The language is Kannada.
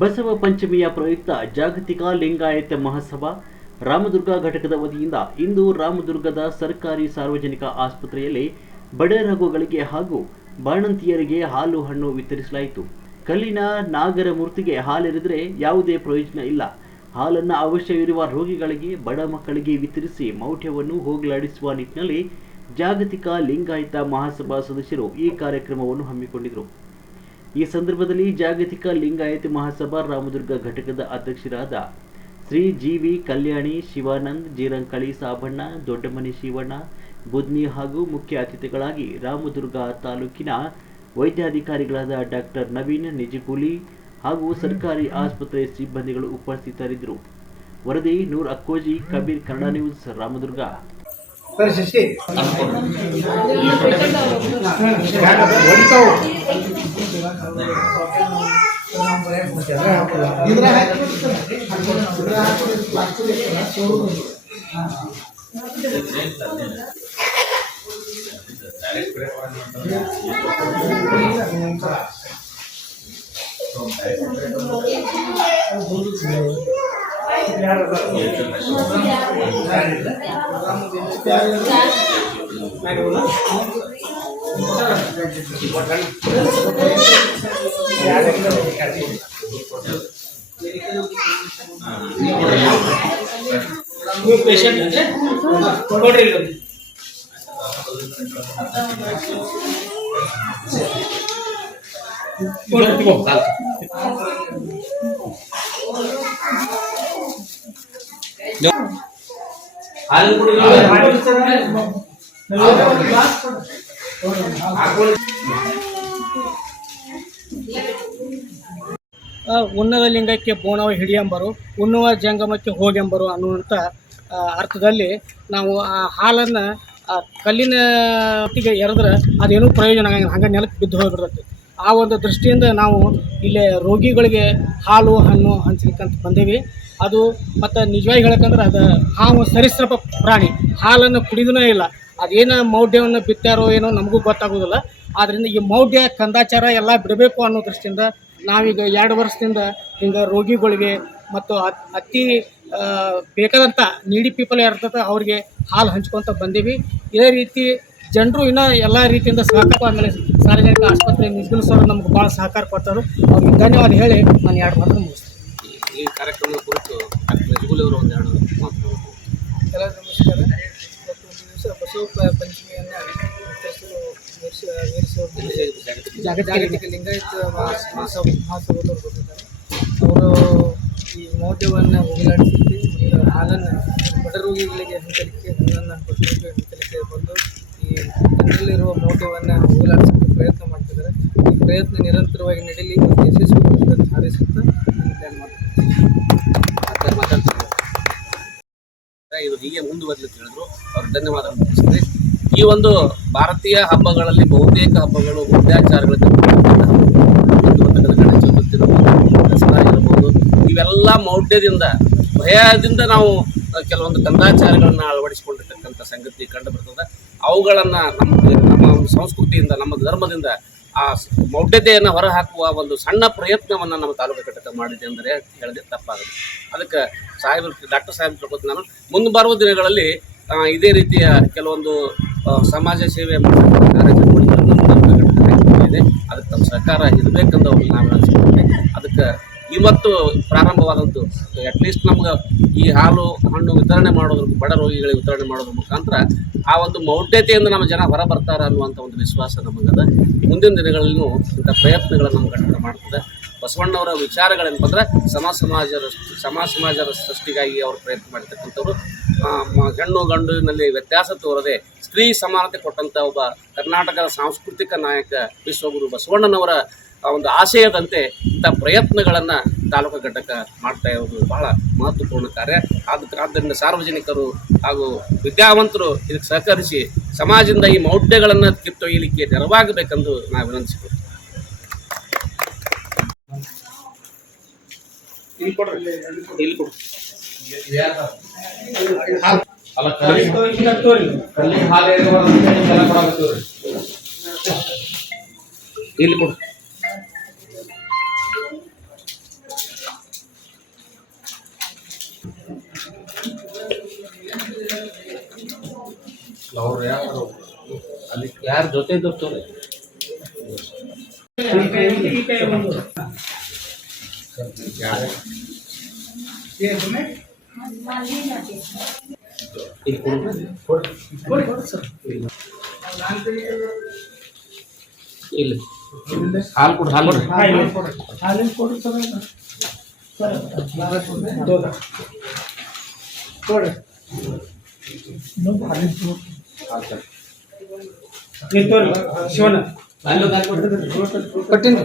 ಬಸವ ಪಂಚಮಿಯ ಪ್ರಯುಕ್ತ ಜಾಗತಿಕ ಲಿಂಗಾಯತ ಮಹಾಸಭಾ ರಾಮದುರ್ಗ ಘಟಕದ ವತಿಯಿಂದ ಇಂದು ರಾಮದುರ್ಗದ ಸರ್ಕಾರಿ ಸಾರ್ವಜನಿಕ ಆಸ್ಪತ್ರೆಯಲ್ಲಿ ಬಡ ರೋಗಿಗಳಿಗೆ ಹಾಗೂ ಬಾಣಂತಿಯರಿಗೆ ಹಾಲು ಹಣ್ಣು ವಿತರಿಸಲಾಯಿತು. ಕಲ್ಲಿನ ನಾಗರಮೂರ್ತಿಗೆ ಹಾಲೆರೆದರೆ ಯಾವುದೇ ಪ್ರಯೋಜನ ಇಲ್ಲ. ಹಾಲನ್ನು ಅವಶ್ಯವಿರುವ ರೋಗಿಗಳಿಗೆ, ಬಡ ಮಕ್ಕಳಿಗೆ ವಿತರಿಸಿ ಮೌಢ್ಯವನ್ನು ಹೋಗಲಾಡಿಸುವ ನಿಟ್ಟಿನಲ್ಲಿ ಜಾಗತಿಕ ಲಿಂಗಾಯತ ಮಹಾಸಭಾ ಸದಸ್ಯರು ಈ ಕಾರ್ಯಕ್ರಮವನ್ನು ಹಮ್ಮಿಕೊಂಡಿದ್ದರು. ಈ ಸಂದರ್ಭದಲ್ಲಿ ಜಾಗತಿಕ ಲಿಂಗಾಯತ ಮಹಾಸಭಾ ರಾಮದುರ್ಗ ಘಟಕದ ಅಧ್ಯಕ್ಷರಾದ ಶ್ರೀ ಜಿ.ವಿ. ಕಲ್ಯಾಣಿ, ಶಿವಾನಂದ್, ಜೀರಂಕಳಿ ಸಾಬಣ್ಣ, ದೊಡ್ಡಮನಿ ಶಿವಣ್ಣ, ಬುದ್ನಿ ಹಾಗೂ ಮುಖ್ಯ ಅತಿಥಿಗಳಾಗಿ ರಾಮದುರ್ಗ ತಾಲೂಕಿನ ವೈದ್ಯಾಧಿಕಾರಿಗಳಾದ ಡಾಕ್ಟರ್ ನವೀನ್ ನಿಜಿಗೂಲಿ ಹಾಗೂ ಸರ್ಕಾರಿ ಆಸ್ಪತ್ರೆ ಸಿಬ್ಬಂದಿಗಳು ಉಪಸ್ಥಿತರಿದ್ದರು. ವರದಿ ನೂರ್ ಅಕ್ಕೋಜಿ, ಕಬೀರ್, ಕನ್ನಡ ನ್ಯೂಸ್, ರಾಮದುರ್ಗ. ಉನ್ನತ ಲಿಂಗಕ್ಕೆ ಬೋಣವ ಹಿಡಿಯಂಬರು, ಉಣ್ಣುವ ಜಂಗಮಕ್ಕೆ ಹೋಗೆಂಬರು ಅನ್ನುವಂಥ ಅರ್ಥದಲ್ಲಿ ನಾವು ಆ ಹಾಲನ್ನು ಕಲ್ಲಿನ ಒಟ್ಟಿಗೆ ಎರೆದ್ರೆ ಅದೇನೂ ಪ್ರಯೋಜನ ಆಗಂಗಿಲ್ಲ, ಹಂಗೆ ನೆಲಕ್ಕೆ ಬಿದ್ದು ಹೋಗಿಬಿಡ್ತೈತಿ. ಆ ಒಂದು ದೃಷ್ಟಿಯಿಂದ ನಾವು ಇಲ್ಲೇ ರೋಗಿಗಳಿಗೆ ಹಾಲು ಹಣ್ಣು ಹಂಚಲಿಕ್ಕಂತ ಬಂದೇವಿ. ಅದು ಮತ್ತು ನಿಜವಾಗಿ ಹೇಳಕ್ಕಂದ್ರೆ ಅದು ಹಾವು ಸರೀಸೃಪ ಪ್ರಾಣಿ, ಹಾಲನ್ನು ಕುಡಿದೂ ಇಲ್ಲ. ಅದೇನು ಮೌಢ್ಯವನ್ನು ಬಿತ್ತಾರೋ ಏನೋ ನಮಗೂ ಗೊತ್ತಾಗೋದಿಲ್ಲ. ಆದ್ದರಿಂದ ಈ ಮೌಢ್ಯ ಕಂದಾಚಾರ ಎಲ್ಲ ಬಿಡಬೇಕು ಅನ್ನೋ ದೃಷ್ಟಿಯಿಂದ ನಾವೀಗ 2 ವರ್ಷದಿಂದ ಹಿಂಗೆ ರೋಗಿಗಳಿಗೆ ಮತ್ತು ಅತಿ ಬೇಕಾದಂಥ ನೀಡಿ ಪೀಪಲ್ ಇರ್ತದೆ ಅವ್ರಿಗೆ ಹಾಲು ಹಂಚ್ಕೊತ ಬಂದೀವಿ. ಇದೇ ರೀತಿ ಜನರು ಇನ್ನೂ ಎಲ್ಲ ರೀತಿಯಿಂದ ಸಹಕಾರ, ಆಮೇಲೆ ಸಾರ್ವಜನಿಕ ಆಸ್ಪತ್ರೆ ನಿಜ್ಗುಲ್ ಸರ್ ನಮ್ಗೆ ಭಾಳ ಸಹಕಾರ ಕೊಡ್ತಾರೆ. ಅವ್ರಿಗೆ ಧನ್ಯವಾದ ಹೇಳಿ ನಾನು 2 ಮಾತು ಮುಗಿಸ್ತೀನಿ. ಈ ಕಾರ್ಯಕ್ರಮದ ಕುರಿತು ನಿಜ್ಗುಲ್ ಅವರು ಒಂದೆರಡು ಮಾತು. ಎಲ್ಲ ನಮಸ್ಕಾರ. ಇವತ್ತು ದಿವಸ ಬಸವ ಪಂಚಮಿಯನ್ನು ಜಾಗತಿಕ ಲಿಂಗಾಯತ ಮಹಾಸಭಾದವರು ಬಂದಿದ್ದಾರೆ. ಅವರು ಈ ಮೌಢ್ಯವನ್ನು ಹೋಗಲಾಡಿಸಿದ್ದು ಮತ್ತು ಹಾಲನ್ನು ಬಡ ರೋಗಿಗಳಿಗೆ ಹಂಚಲಿಕ್ಕೆ, ಹಾಲನ್ನು ಹಂಚಲಿಕ್ಕೆ ಬಂದು ಈ ಜನರಲ್ಲಿರುವ ಮೌಢ್ಯವನ್ನು ಹೋಗಲಾಡಿಸೋಕ್ಕೆ ಪ್ರಯತ್ನ ಮಾಡ್ತಿದ್ದಾರೆ. ಈ ಪ್ರಯತ್ನ ನಿರಂತರವಾಗಿ ನಡೀಲಿ ಮತ್ತು ಯಶಸ್ವಿಗೊಳಿಸಲು ಅಂತ ಹಾರೈಸುತ್ತಾ ಮಾತಾಡ್ತಾರೆ. ಇದು ಹೀಗೆ ಮುಂದುವರಲಿಕ್ಕೆ ಹೇಳಿದ್ರು, ಅವ್ರಿಗೆ ಧನ್ಯವಾದ ತಿಳಿಸಿದೆ. ಈ ಒಂದು ಭಾರತೀಯ ಹಬ್ಬಗಳಲ್ಲಿ ಬಹುತೇಕ ಹಬ್ಬಗಳು ಮೌಢ್ಯಾಚಾರಗಳಿಗೆ ಗಣೇಶ ಚತುರ್ಥಿ ಇರಬಹುದು, ದಸರಾ ಇರಬಹುದು, ಇವೆಲ್ಲ ಮೌಢ್ಯದಿಂದ, ಭಯದಿಂದ ನಾವು ಕೆಲವೊಂದು ಕಂದಾಚಾರಗಳನ್ನು ಅಳವಡಿಸಿಕೊಂಡಿರ್ತಕ್ಕಂಥ ಸಂಗತಿ ಕಂಡು ಬರ್ತದೆ. ಅವುಗಳನ್ನು ನಮ್ಮ ಒಂದು ಸಂಸ್ಕೃತಿಯಿಂದ, ನಮ್ಮ ಧರ್ಮದಿಂದ ಆ ಮೌಢ್ಯತೆಯನ್ನು ಹೊರಹಾಕುವ ಒಂದು ಸಣ್ಣ ಪ್ರಯತ್ನವನ್ನು ನಮ್ಮ ತಾಲೂಕು ಘಟಕ ಮಾಡಿದೆ ಅಂದರೆ ಹೇಳಿದ್ರೆ ತಪ್ಪಾಗುತ್ತೆ. ಅದಕ್ಕೆ ಡಾಕ್ಟರ್ ಸಾಹೇಬ್ ತಿಳ್ಕೊತೀನಿ ನಾನು. ಮುಂದೆ ಬರುವ ದಿನಗಳಲ್ಲಿ ಇದೇ ರೀತಿಯ ಕೆಲವೊಂದು ಸಮಾಜ ಸೇವೆ ಮಾಡತಕ್ಕಂಥ ಕಾರ್ಯಕ್ರಮಗಳು ನಮ್ಮ ತಾಲೂಕು ಘಟಕ ಇದೆ. ಅದಕ್ಕೆ ನಮ್ಮ ಸರ್ಕಾರ ಇರಬೇಕಂತ ಅವ್ರಿಗೆ ನಾವು ಅನಿಸ್ಕೊಳ್ತೇವೆ. ಅದಕ್ಕೆ ಇವತ್ತು ಪ್ರಾರಂಭವಾದದ್ದು ಅಟ್ಲೀಸ್ಟ್ ನಮ್ಗೆ ಈ ಹಾಲು ಹಣ್ಣು ವಿತರಣೆ ಮಾಡೋದ್ರ, ಬಡ ರೋಗಿಗಳಿಗೆ ವಿತರಣೆ ಮಾಡೋದ್ರ ಮುಖಾಂತರ ಆ ಒಂದು ಮೌಢ್ಯತೆಯಿಂದ ನಮ್ಮ ಜನ ಹೊರ ಬರ್ತಾರೆ ಅನ್ನುವಂಥ ಒಂದು ವಿಶ್ವಾಸ ನಮಗದ. ಮುಂದಿನ ದಿನಗಳಲ್ಲೂ ಇಂಥ ಪ್ರಯತ್ನಗಳನ್ನು ನಮ್ಮ ಘಟಕ ಮಾಡ್ತದೆ. ಬಸವಣ್ಣವರ ವಿಚಾರಗಳೇನಂದ್ರೆ ಸಮಾಜದ ಸೃಷ್ಟಿಗಾಗಿ ಅವರು ಪ್ರಯತ್ನ ಮಾಡಿರ್ತಕ್ಕಂಥವ್ರು. ಹೆಣ್ಣು ಗಂಡಿನಲ್ಲಿ ವ್ಯತ್ಯಾಸ ತೋರದೆ ಸ್ತ್ರೀ ಸಮಾನತೆ ಕೊಟ್ಟಂಥ ಒಬ್ಬ ಕರ್ನಾಟಕದ ಸಾಂಸ್ಕೃತಿಕ ನಾಯಕ ವಿಶ್ವಗುರು ಬಸವಣ್ಣನವರ ಒಂದು ಆಶಯದಂತೆ ಇಂಥ ಪ್ರಯತ್ನಗಳನ್ನು ತಾಲೂಕು ಘಟಕ ಮಾಡ್ತಾ ಇರೋದು ಬಹಳ ಮಹತ್ವಪೂರ್ಣ ಕಾರ್ಯ. ಆದ್ದರಿಂದ ಸಾರ್ವಜನಿಕರು ಹಾಗೂ ವಿದ್ಯಾವಂತರು ಇದಕ್ಕೆ ಸಹಕರಿಸಿ ಸಮಾಜದಿಂದ ಈ ಮೌಢ್ಯಗಳನ್ನು ಕಿತ್ತೊಯ್ಯಲಿಕ್ಕೆ ನೆರವಾಗಬೇಕೆಂದು ನಾವು ವಿನಂತಿಸಿಕೊಳ್ತೀವಿ. ಇಲ್ಲಿ ಕೊಡು. ಅವ್ರು ಯಾರು ಅಲ್ಲಿ ಯಾರ ಜೊತೆ ಇದ್ದವ್ರೆ ಇಲ್ಲಿ ಹಾಲು ಕೊಡು ಹಾಲು ಹಾಲಿನ ಕೊಡ್ರಿ ಸರ್ ಕೊಡ್ರಿ ಶಿವನ ಕಟ್ಟಿನ